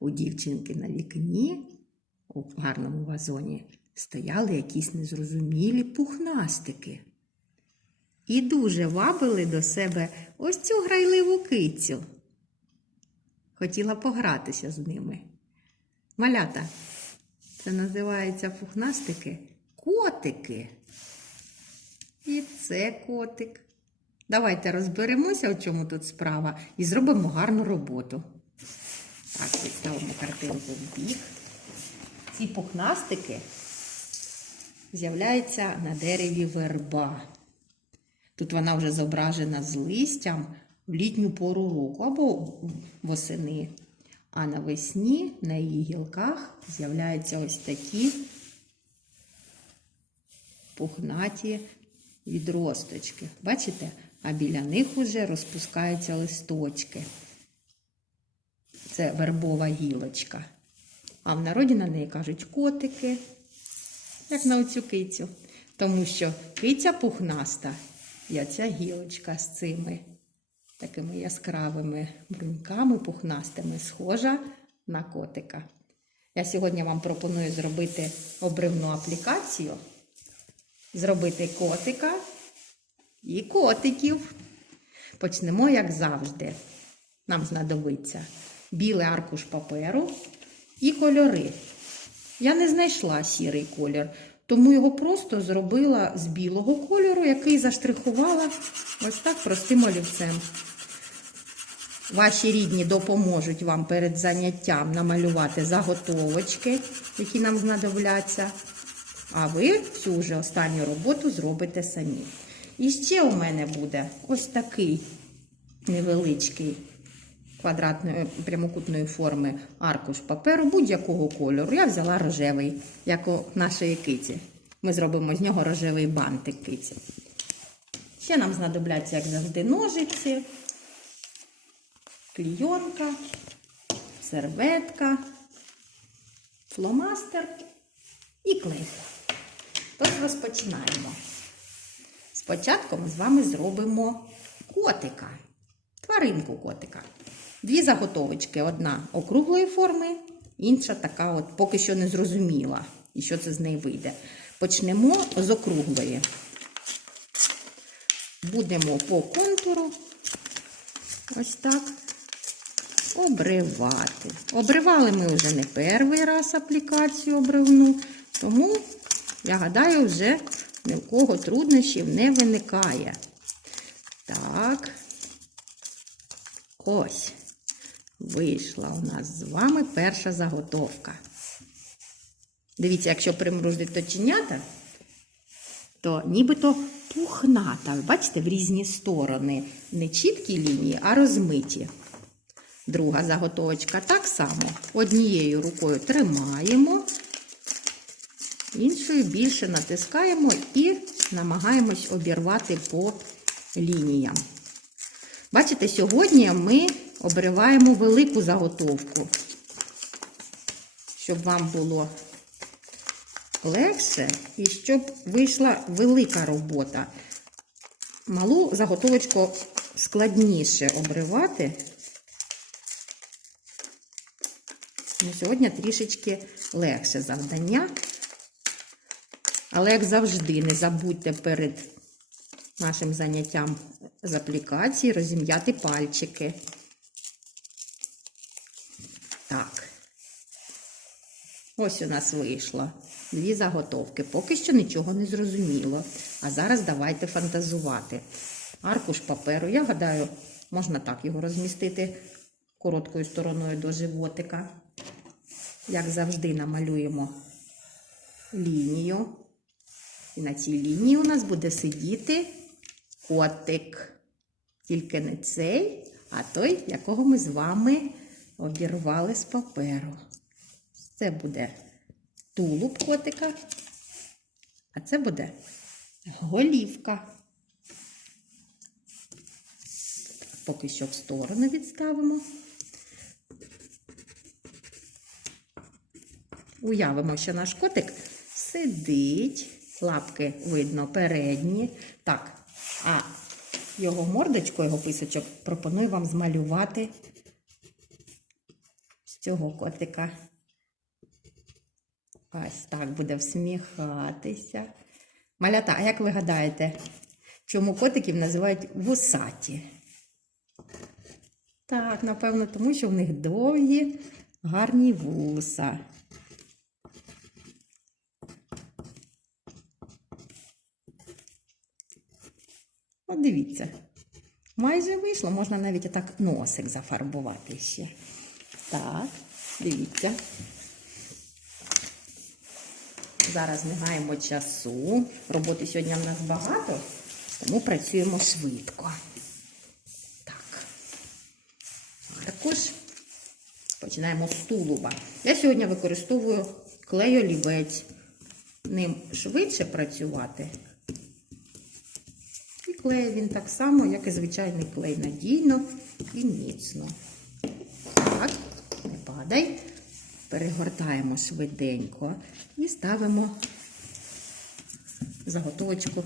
У дівчинки на вікні у гарному вазоні стояли якісь незрозумілі пухнастики. І дуже вабили до себе ось цю грайливу кицю. Хотіла погратися з ними. Малята, це називається пухнастики котики. І це котик. Давайте розберемося, у чому тут справа, і зробимо гарну роботу. Так, відставимо картинку в бік. Ці пухнастики з'являються на дереві верба. Тут вона вже зображена з листям в літню пору року або восени. А навесні на її гілках з'являються ось такі пухнаті відросточки. Бачите? А біля них уже розпускаються листочки. Це вербова гілочка. А в народі на неї кажуть котики, як на оцю кицю. Тому що киця пухнаста, і оця гілочка з цими такими яскравими бруньками пухнастими, схожа на котика. Я сьогодні вам пропоную зробити обривну аплікацію, зробити котика і котиків. Почнемо, як завжди. Нам знадобиться білий аркуш паперу і кольори. Я не знайшла сірий колір, тому його просто зробила з білого кольору, який заштрихувала ось так простим олівцем. Ваші рідні допоможуть вам перед заняттям намалювати заготовочки, які нам знадобляться. А ви цю вже останню роботу зробите самі. І ще у мене буде ось такий невеличкий квадратної прямокутної форми аркуш паперу будь-якого кольору. Я взяла рожевий, як у нашої киці. Ми зробимо з нього рожевий бантик киці. Ще нам знадобляться, як завжди, ножиці, клійонка, серветка, фломастер і клей. Тож розпочинаємо. Спочатку ми з вами зробимо котика, тваринку котика. Дві заготовочки. Одна округлої форми, інша така, от поки що не зрозуміла, і що це з неї вийде. Почнемо з округлої. Будемо по контуру ось так обривати. Обривали ми вже не перший раз аплікацію обривну, тому, я гадаю, вже ні в кого труднощів не виникає. Так, ось. Вийшла у нас з вами перша заготовка. Дивіться, якщо примружити точенята, то нібито пухната. Бачите, в різні сторони. Не чіткі лінії, а розмиті. Друга заготовочка так само. Однією рукою тримаємо, іншою більше натискаємо і намагаємось обірвати по лініям. Бачите, сьогодні ми обриваємо велику заготовку, щоб вам було легше і щоб вийшла велика робота. Малу заготовочку складніше обривати. Ну, Сьогодні трішечки легше завдання. Але, як завжди, не забудьте перед нашим заняттям з аплікації розім'яти пальчики. Так. Ось у нас вийшло дві заготовки. Поки що нічого не зрозуміло. А зараз давайте фантазувати. Аркуш паперу, я гадаю, можна так його розмістити короткою стороною до животика. Як завжди, намалюємо лінію. І на цій лінії у нас буде сидіти котик. Тільки не цей, а той, якого ми з вами обірвали з паперу. Це буде тулуб котика, а це буде голівка. Поки що в сторону відставимо. Уявимо, що наш котик сидить, лапки видно передні. Так, а його мордочку, його писочок пропоную вам змалювати з цього котика. Ось так буде всміхатися. Малята, а як ви гадаєте, чому котиків називають вусаті? Так, напевно, тому що в них довгі, гарні вуса. От дивіться. Майже вийшло, можна навіть отак носик зафарбувати ще. Так, дивіться. Зараз не гаємо часу. Роботи сьогодні в нас багато, тому працюємо швидко. Так. Також починаємо з тулуба. Я сьогодні використовую клей олівець. Ним швидше працювати. І клеє він так само, як і звичайний клей, надійно і міцно. Так, не падай. Перегортаємо швиденько і ставимо заготовочку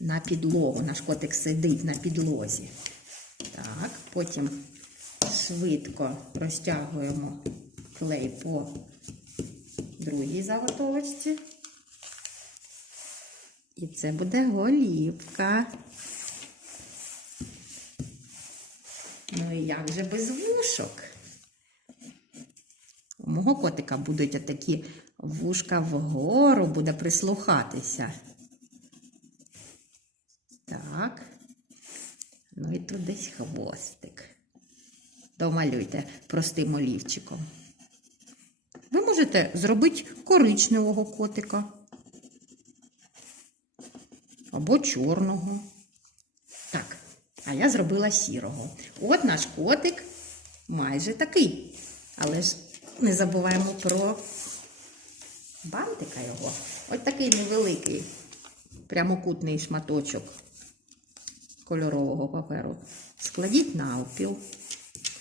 на підлогу. Наш котик сидить на підлозі. Так, потім швидко розтягуємо клей по другій заготовочці. І це буде голівка. Ну і як же без вушок? Мого котика будуть отакі вушка вгору, буде прислухатися. Так. Ну і тут десь хвостик. Домалюйте простим олівчиком. Ви можете зробити коричневого котика або чорного. Так, а я зробила сірого. От наш котик майже такий. Але ж не забуваємо про бантика його. Ось такий невеликий прямокутний шматочок кольорового паперу. Складіть навпіл.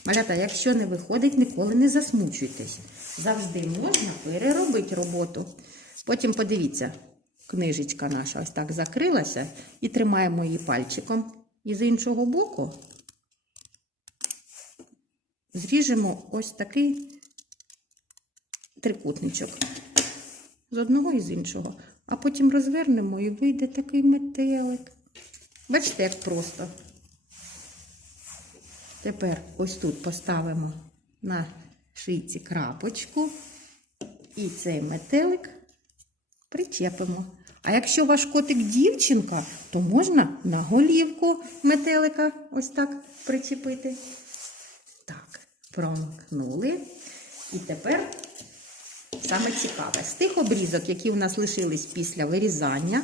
Малята, якщо не виходить, ніколи не засмучуйтесь. Завжди можна переробити роботу. Потім подивіться, книжечка наша ось так закрилася і тримаємо її пальчиком. І з іншого боку зріжемо ось такий трикутничок. З одного і з іншого. А потім розвернемо і вийде такий метелик. Бачите, як просто. Тепер ось тут поставимо на шийці крапочку. І цей метелик причепимо. А якщо ваш котик дівчинка, то можна на голівку метелика ось так причепити. Так, промкнули. І тепер саме цікаве, з тих обрізок, які у нас лишились після вирізання,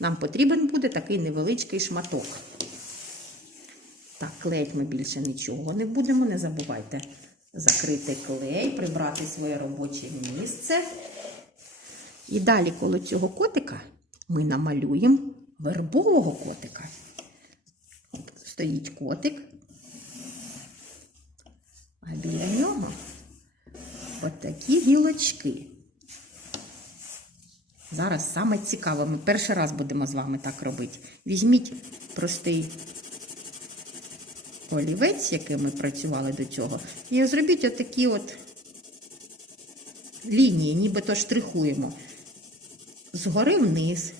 нам потрібен буде такий невеличкий шматок. Так, клеїть ми більше нічого не будемо. Не забувайте закрити клей, прибрати своє робоче місце. І далі, коло цього котика, ми намалюємо вербового котика. Стоїть котик, а біля нього от такі гілочки. Зараз саме цікаве, ми перший раз будемо з вами так робити. Візьміть простий олівець, яким ми працювали до цього, і зробіть отакі от лінії, нібито штрихуємо. Згори вниз.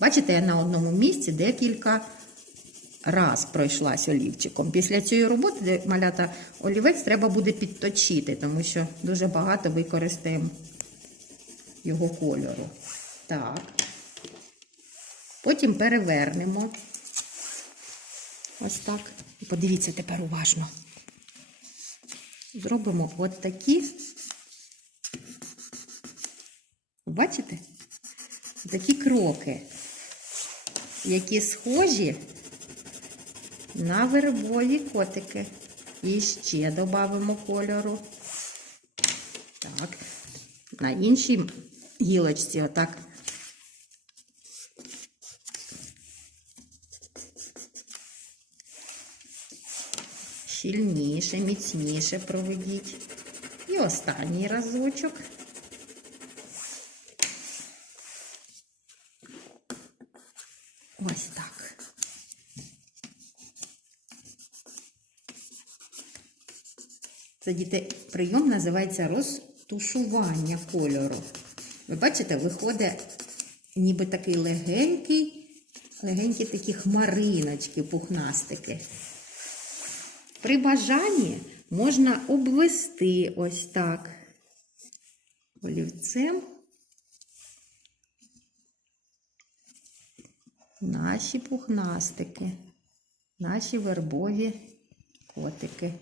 Бачите, я на одному місці декілька раз пройшлась олівчиком. Після цієї роботи, малята олівець, треба буде підточити, тому що дуже багато використаємо його кольору. Так. Потім перевернемо. Ось так. І подивіться тепер уважно. Зробимо от такі. Бачите? Такі кроки, які схожі на вербові котики. І ще додамо кольору. Так, на іншій гілочці отак. Щільніше, міцніше проведіть. І останній разочок. Ось так. Це діти прийом називається розтушування кольору. Ви бачите, виходить ніби такий легенький, легенькі такі хмариночки, пухнастики. При бажанні можна обвести ось так олівцем наші пухнастики, наші вербові котики.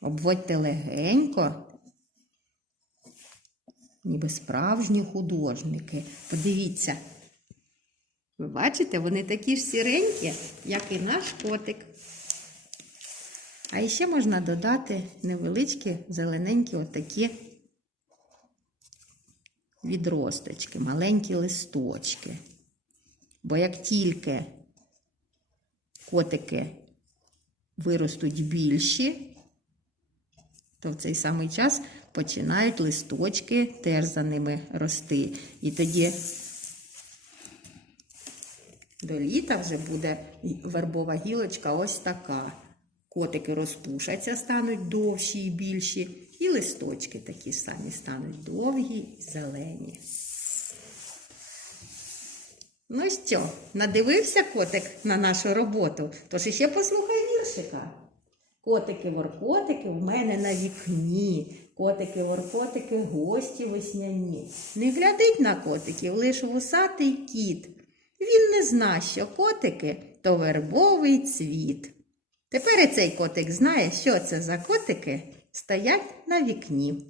Обводьте легенько, ніби справжні художники. Подивіться. Ви бачите, вони такі ж сіренькі, як і наш котик. А ще можна додати невеличкі зелененькі отакі відросточки, маленькі листочки. Бо як тільки котики виростуть більші, то в цей самий час починають листочки теж за ними рости. І тоді до літа вже буде вербова гілочка ось така. Котики розпушаться, стануть довші і більші, і листочки такі самі стануть довгі і зелені. Ну що, надивився котик на нашу роботу? Тож іще послухай віршика. Котики воркотики в мене на вікні. Котики воркотики гості весняні. Не глядить на котиків лиш вусатий кіт. Він не зна, що котики то вербовий цвіт. Тепер і цей котик знає, що це за котики стоять на вікні.